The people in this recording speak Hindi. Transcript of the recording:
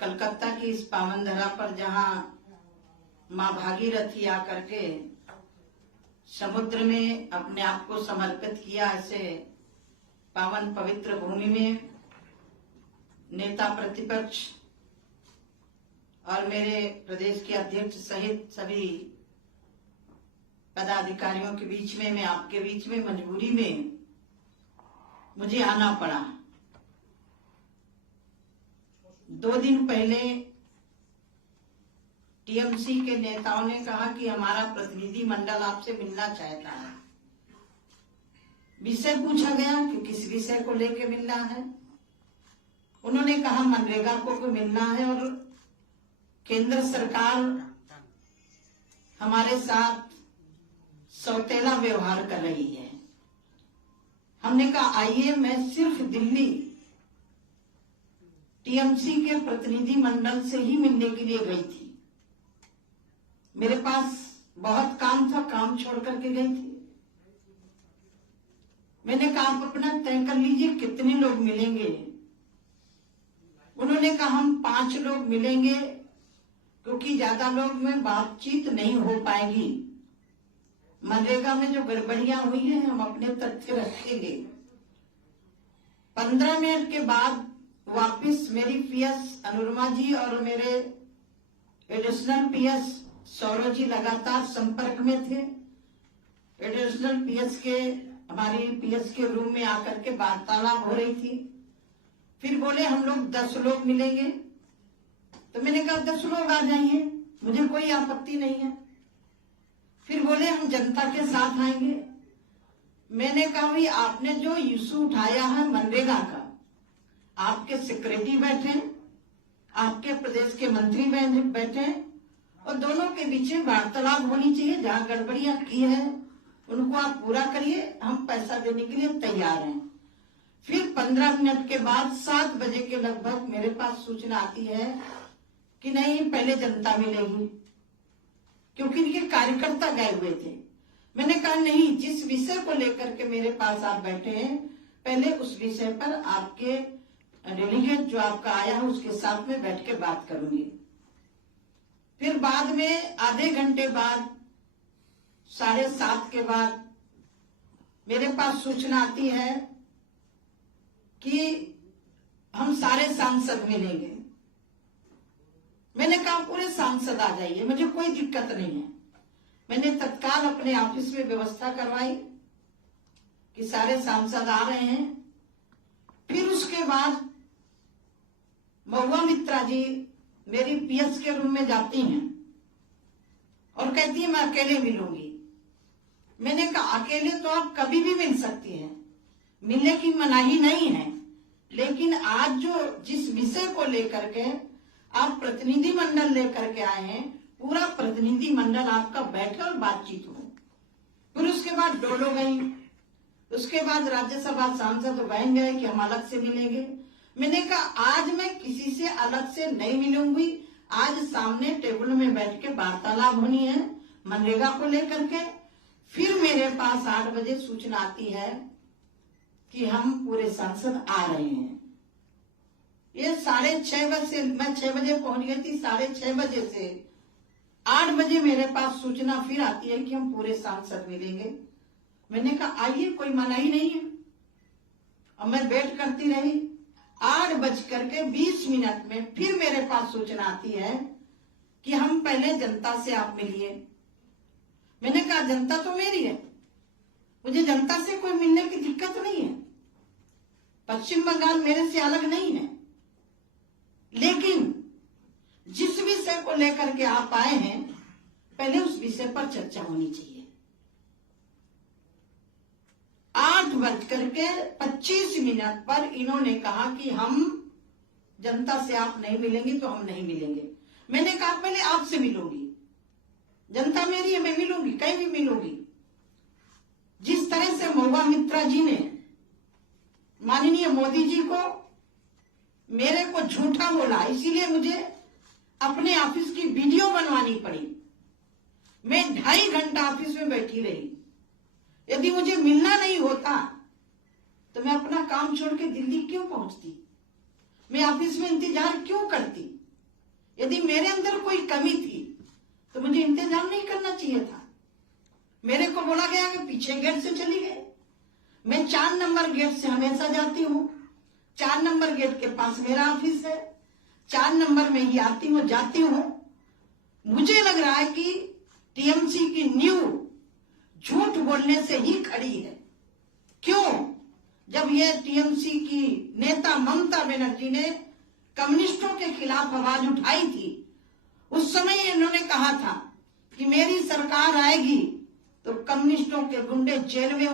कलकत्ता की इस पावन धरा पर जहाँ माँ भागीरथी आकर के समुद्र में अपने आप को समर्पित किया, ऐसे पावन पवित्र भूमि में नेता प्रतिपक्ष और मेरे प्रदेश के अध्यक्ष सहित सभी पदाधिकारियों के बीच में, मैं आपके बीच में मजबूरी में मुझे आना पड़ा। 2 दिन पहले टीएमसी के नेताओं ने कहा कि हमारा प्रतिनिधि मंडल आपसे मिलना चाहता है। विषय पूछा गया कि किस विषय को लेकर मिलना है। उन्होंने कहा मनरेगा को मिलना है और केंद्र सरकार हमारे साथ सौतेला व्यवहार कर रही है। हमने कहा आइए, मैं सिर्फ दिल्ली टीएमसी के प्रतिनिधि मंडल से ही मिलने के लिए गई थी। मेरे पास बहुत काम था, काम छोड़ करके गई थी। मैंने कहा आप अपना तय कर लीजिए कितने लोग मिलेंगे। उन्होंने कहा हम 5 लोग मिलेंगे क्योंकि ज्यादा लोग में बातचीत नहीं हो पाएगी। मनरेगा में जो गड़बड़ियां हुई है हम अपने तथ्य रखेंगे। 15 मिनट के बाद वापिस मेरी पीएस अनुरमा जी और मेरे एडिशनल पीएस सौरव जी लगातार संपर्क में थे। एडिशनल पीएस के हमारी पीएस के रूम में आकर के वार्तालाप हो रही थी। फिर बोले हम लोग 10 लोग मिलेंगे। तो मैंने कहा 10 लोग आ जाइए, मुझे कोई आपत्ति नहीं है। फिर बोले हम जनता के साथ आएंगे। मैंने कहा भाई आपने जो इशू उठाया है मनरेगा का, आपके सेक्रेटरी बैठे, आपके प्रदेश के मंत्री बैठे और दोनों के बीच में वार्तालाप होनी चाहिए। जहाँ गड़बड़ियां की है उनको आप पूरा करिए, हम पैसा देने के लिए तैयार हैं। फिर 15 मिनट के बाद 7 बजे के लगभग मेरे पास सूचना आती है कि नहीं, पहले जनता मिलेगी, क्योंकि इनके कार्यकर्ता गए हुए थे। मैंने कहा नहीं, जिस विषय को लेकर के मेरे पास आप बैठे हैं, पहले उस विषय पर आपके डेलीगेट जो आपका आया है उसके साथ में बैठ के बात करूंगी। फिर बाद में आधे घंटे बाद 7:30 के बाद मेरे पास सूचना आती है कि हम सारे सांसद मिलेंगे। मैंने कहा पूरे सांसद आ जाइए, मुझे कोई दिक्कत नहीं है। मैंने तत्काल अपने ऑफिस में व्यवस्था करवाई कि सारे सांसद आ रहे हैं। फिर उसके बाद महुआ मित्रा जी मेरी पीएस के रूम में जाती हैं और कहती है मैं अकेले मिलूंगी। मैंने कहा अकेले तो आप कभी भी मिल सकती हैं, मिलने की मनाही नहीं है, लेकिन आज जो जिस विषय को लेकर के आप प्रतिनिधि मंडल लेकर के आए हैं, पूरा प्रतिनिधि मंडल आपका बैठे और बातचीत हो। फिर उसके बाद डोलो गई, उसके बाद राज्यसभा सांसद बहन गए कि हम अलग से मिलेंगे। मैंने कहा आज मैं किसी से अलग से नहीं मिलूंगी, आज सामने टेबल में बैठ के वार्तालाप होनी है मनरेगा को लेकर के। फिर मेरे पास 8 बजे सूचना आती है कि हम पूरे सांसद आ रहे हैं। ये 6:30 बजे, मैं 6 बजे पहुंच गई थी। 6:30 बजे से 8 बजे मेरे पास सूचना फिर आती है कि हम पूरे सांसद मिलेंगे। मैंने कहा आइए, कोई मनाही नहीं है। और मैं वेट करती रही। 8:20 में फिर मेरे पास सूचना आती है कि हम पहले जनता से आप मिलिए। मैंने कहा जनता तो मेरी है, मुझे जनता से कोई मिलने की दिक्कत नहीं है। पश्चिम बंगाल मेरे से अलग नहीं है, लेकिन जिस विषय को लेकर के आप आए हैं पहले उस विषय पर चर्चा होनी चाहिए। 8:25 पर इन्होंने कहा कि हम जनता से आप नहीं मिलेंगे तो हम नहीं मिलेंगे। मैंने कहा पहले आपसे मिलूंगी, जनता मेरी है, मैं मिलूंगी, कहीं भी मिलूंगी। जिस तरह से महुआ मित्रा जी ने माननीय मोदी जी को मेरे को झूठा बोला, इसीलिए मुझे अपने ऑफिस की वीडियो बनवानी पड़ी। मैं 2.5 घंटा ऑफिस में बैठी रही। यदि मुझे मिलना नहीं होता तो मैं अपना काम छोड़ के दिल्ली क्यों पहुंचती, मैं ऑफिस में इंतजार क्यों करती। यदि मेरे अंदर कोई कमी थी तो मुझे इंतजार नहीं करना चाहिए था। मेरे को बोला गया कि पीछे गेट से चली गए। मैं 4 नंबर गेट से हमेशा जाती हूँ। 4 नंबर गेट के पास मेरा ऑफिस है। 4 नंबर में ही आती हूँ, जाती हूँ। मुझे लग रहा है कि टीएमसी की नींव झूठ बोलने से ही खड़ी है। क्यों? जब ये टीएमसी की नेता ममता बनर्जी ने कम्युनिस्टों के खिलाफ आवाज उठाई थी, उस समय इन्होंने कहा था कि मेरी सरकार आएगी तो कम्युनिस्टों के गुंडे जेल में